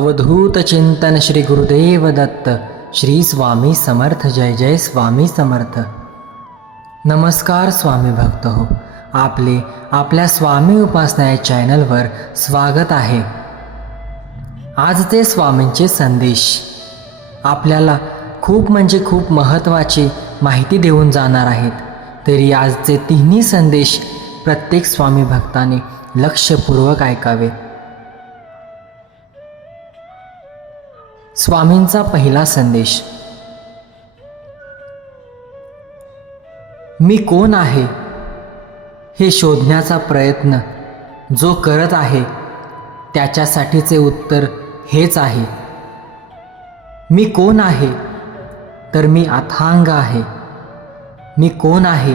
अवधूत चिंतन श्री गुरुदेव दत्त श्री स्वामी समर्थ। जय जय स्वामी समर्थ। नमस्कार स्वामी भक्त हो, आपल्या स्वामी उपासना या चॅनलवर स्वागत आहे। आजचे स्वामींचे संदेश आपल्याला खूप महत्त्वाची माहिती देऊन जाणार आहेत। तरी आजचे तिन्ही संदेश प्रत्येक स्वामी भक्ताने लक्षपूर्वक ऐकावे। स्वामींचा पहिला संदेश, मी कोण आहे हे शोधण्याचा प्रयत्न जो करत आहे त्याच्यासाठीचे उत्तर हेच आहे। मी कोण आहे तर मी अथांग आहे। मी कोण आहे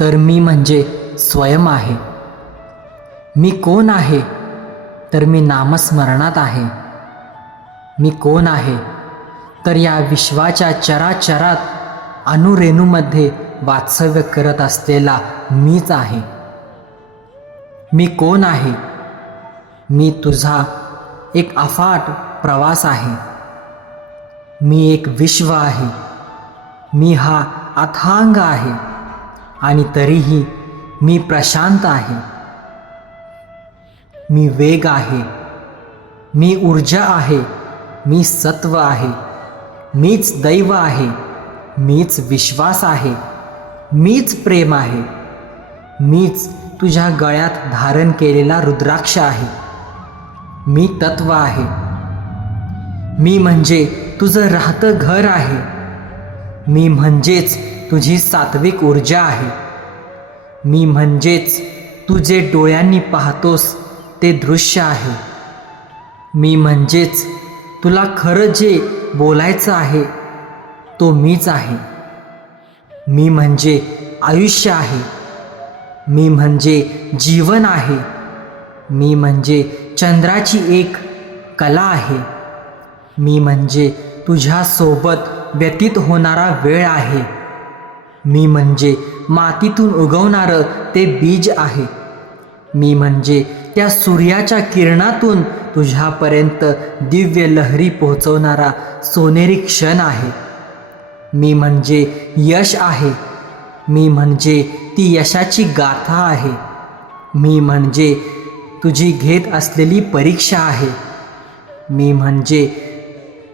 तर मी म्हणजे स्वयं आहे। मी कोण आहे तर मी नामस्मरणात आहे। मी कोण आहे तर या विश्वाच्या चराचरात अणुरेणूमध्ये वास्तव्य करत असलेला मीच आहे। मी कोण आहे, मी तुझा एक अफाट प्रवास आहे। मी एक विश्व आहे। मी हा अथांग आहे आणि तरीही मी प्रशांत आहे। मी वेग आहे, मी ऊर्जा आहे, मी सत्व आहे, मीच दैव आहे, मीच विश्वास आहे, मीच प्रेम आहे, मीच तुझ्या गळ्यात धारण केलेला रुद्राक्ष आहे। मी तत्व आहे। मी म्हणजे तुझं राहतं घर आहे। मी म्हणजेच तुझी सात्विक ऊर्जा आहे। मी म्हणजेच तू जे डोळ्यांनी पाहतोस ते दृश्य आहे। मी म्हणजेच तुला खरं जे बोलायचं आहे तो मीच आहे। मी म्हणजे आयुष्य आहे। मी म्हणजे जीवन आहे। मी म्हणजे चंद्राची एक कला आहे। मी म्हणजे तुझ्यासोबत व्यतीत होणारा वेळ आहे। मी म्हणजे मातीतून उगवणारं ते बीज आहे। मी म्हणजे त्या सूर्याच्या किरणातून तुझ्यापर्यंत दिव्य लहरी पोहोचवणारा सोनेरी क्षण आहे। मी म्हणजे यश आहे। मी म्हणजे ती यशाची गाथा आहे। मी म्हणजे तुझी घेत असलेली परीक्षा आहे। मी म्हणजे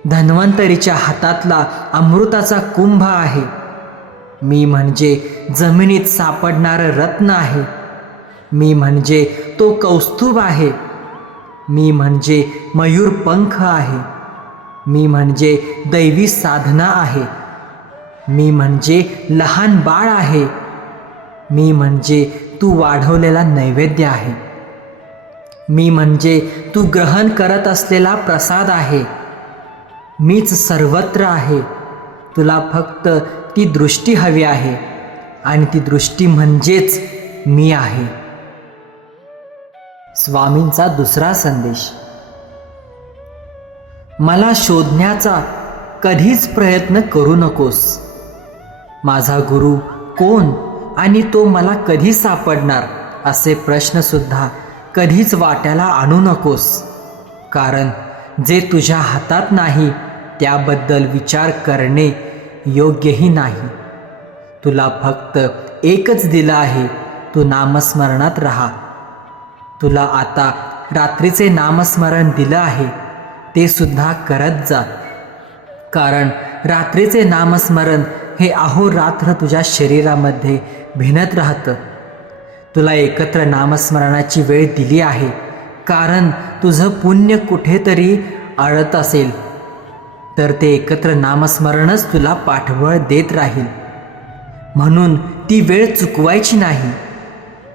धन्वंतरीच्या हातातला अमृताचा कुंभ आहे। मी म्हणजे जमिनीत सापडणारं रत्न आहे। मी म्हणजे तो कौस्तुभ आहे। मी म्हणजे मयूर पंख आहे। मी म्हणजे दैवी साधना आहे। मी म्हणजे लहान बाळ आहे। मी म्हणजे तू वाढवलेला नैवेद्य आहे। मी म्हणजे तू ग्रहण करत असलेला प्रसाद आहे। मीच सर्वत्र आहे। तुला फक्त ती दृष्टी हवी आहे आणि ती दृष्टी म्हणजेच मी आहे। स्वामींचा दुसरा संदेश, मला शोधण्याचा कधीच प्रयत्न करू नकोस। माझा गुरु कोण आणि तो मला कधी सापडणार असे प्रश्नसुद्धा कधीच वाट्याला आणू नकोस। कारण जे तुझ्या हातात नाही त्याबद्दल विचार करणे योग्यही नाही। तुला फक्त एकच दिलं आहे, तू नामस्मरणात राहा। तुला आता रात्रीचे नामस्मरण दिलं आहे ते सुद्धा करत जा। कारण रात्रीचे नामस्मरण हे अहोरात्र तुझ्या शरीरामध्ये भिनत राहतं। तुला एकत्र नामस्मरणाची वेळ दिली आहे कारण तुझं पुण्य कुठेतरी अडत असेल तर ते एकत्र नामस्मरणच तुला पाठबळ देत राहील। म्हणून ती वेळ चुकवायची नाही।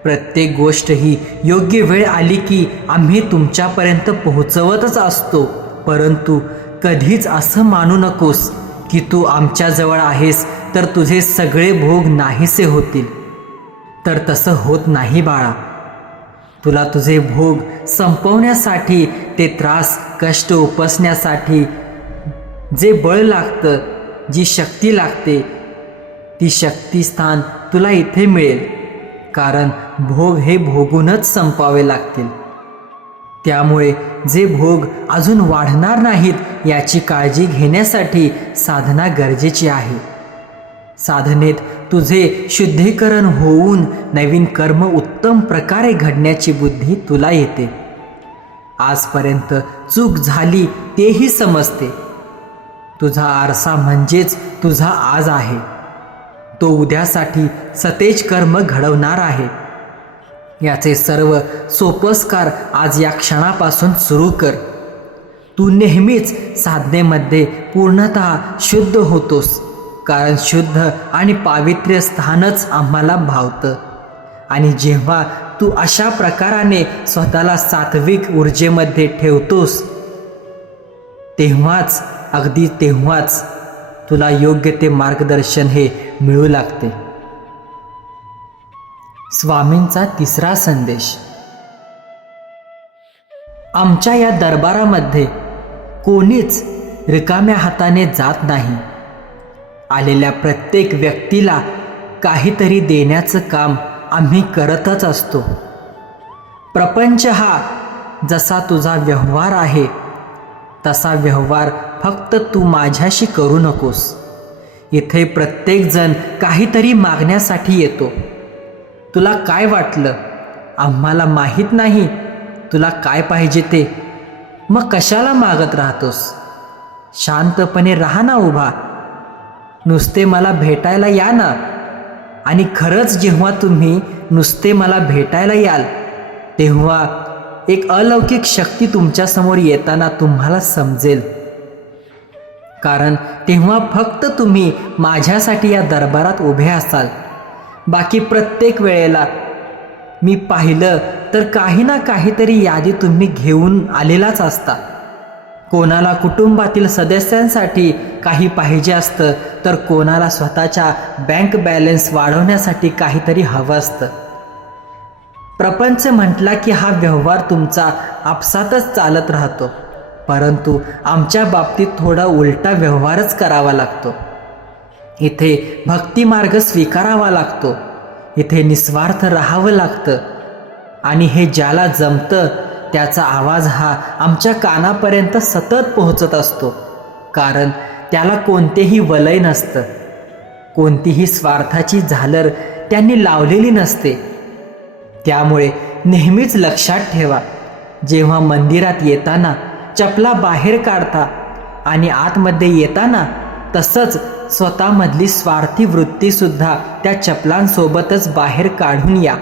प्रत्येक गोष्ट ही योग्य वेळ आली की आम्ही तुमच्यापर्यंत पोहोचवतच असतो। परंतु कधीच असं मानू नकोस की तू आमच्याजवळ आहेस तर तुझे सगळे भोग नाहीसे होतील। तर तसं होत नाही बाळा। तुला तुझे भोग संपवण्यासाठी, ते त्रास कष्ट उपसण्यासाठी जे बळ लागतं, जी शक्ती लागते, ती शक्तिस्थान तुला इथे मिळेल। कारण भोग हे भोगूनच संपावे लागतील। त्यामुळे जे भोग अजून वाढणार नाहीत याची काळजी घेण्यासाठी साधना गरजेची आहे. साधनेत तुझे शुद्धीकरण होऊन नवीन कर्म उत्तम प्रकारे घडण्याची बुद्धी तुला येते. आजपर्यंत चूक झाली तेही समजते. तुझा आरसा म्हणजेच तुझा आज आहे. तो उद्यासाठी सतेज कर्म घडवणार आहे. याचे सर्व सोपस्कार आज या क्षणापासून सुरू कर. तू नेहमीच साधनेमध्ये पूर्णतः शुद्ध होतोस, कारण शुद्ध आणि पावित्र्य स्थानच आम्हाला भावतं. आणि जेव्हा तू अशा प्रकाराने स्वतःला सात्विक ऊर्जेमध्ये ठेवतोस तेव्हाच, अगदी तेव्हाच तुला योग्य ते मार्गदर्शन हे मिळू लागते. स्वामींचा तिसरा संदेश. आमच्या या दरबारामध्ये कोणीच रिकाम्या हाताने जात नाही. आलेल्या प्रत्येक व्यक्तीला काहीतरी देण्याचं काम आम्ही करतच असतो. प्रपंच हा जसा तुझा व्यवहार आहे तसा व्यवहार फक्त तू माझ्याशी करू नकोस. इथे प्रत्येकजण काहीतरी मागण्यासाठी येतो. तुला काय वाटलं? आम्हाला माहीत नाही तुला काय पाहिजे ते. मग कशाला मागत राहतोस? शांतपणे राहा ना उभा. नुसते मला भेटायला या ना. आणि खरंच जेव्हा तुम्ही नुसते मला भेटायला याल तेव्हा एक अलौकिक शक्ती तुमच्यासमोर येताना तुम्हाला समजेल. कारण तेव्हा फक्त तुम्ही माझ्यासाठी या दरबारात उभे असाल. बाकी प्रत्येक वेळेला मी पाहिलं तर काही ना काहीतरी यादी तुम्ही घेऊन आलेलाच असता. कोणाला कुटुंबातील सदस्यांसाठी काही पाहिजे असतं, तर कोणाला स्वतःच्या बँक बॅलन्स वाढवण्यासाठी काहीतरी हवं असतं. प्रपंच म्हटला की हा व्यवहार तुमचा आपसातच चालत राहतो. परंतु आमच्या बाबतीत थोडा उलटा व्यवहारच करावा लागतो. इथे भक्तिमार्ग स्वीकारावा लागतो. इथे निस्वार्थ राहावं लागतं. आणि हे ज्याला जमतं त्याचा आवाज हा आमच्या कानापर्यंत सतत पोहोचत असतो. कारण त्याला कोणतेही वलय नसतं. कोणतीही स्वार्थाची झालर त्यांनी लावलेली नसते. त्यामुळे नेहमीच लक्षात ठेवा, जेव्हा मंदिरात येताना चपला बाहेर काढता आणि आतमध्ये येताना तसंच स्वतःमधली स्वार्थी वृत्तीसुद्धा त्या चपलांसोबतच बाहेर काढून या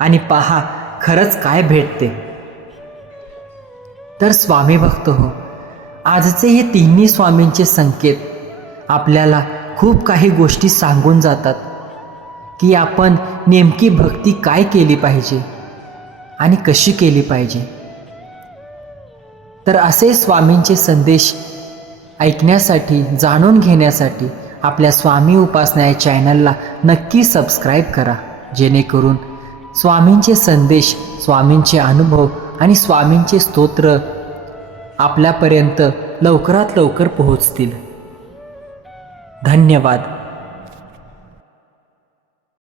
आणि पहा खरंच काय भेटते. तर स्वामी भक्त हो, आजचे हे तिन्ही स्वामींचे संकेत आपल्याला खूप काही गोष्टी सांगून जातात की आपण नेमकी भक्ती काय केली पाहिजे आणि कशी केली पाहिजे. तर असे स्वामींचे संदेश ऐकण्यासाठी, जाणून घेण्यासाठी आपल्या स्वामी उपासना या चॅनलला नक्की सबस्क्राईब करा, जेणेकरून स्वामींचे संदेश, स्वामींचे अनुभव आणि स्वामींचे स्तोत्र आपल्यापर्यंत लवकरात लवकर पोहोचतील. धन्यवाद.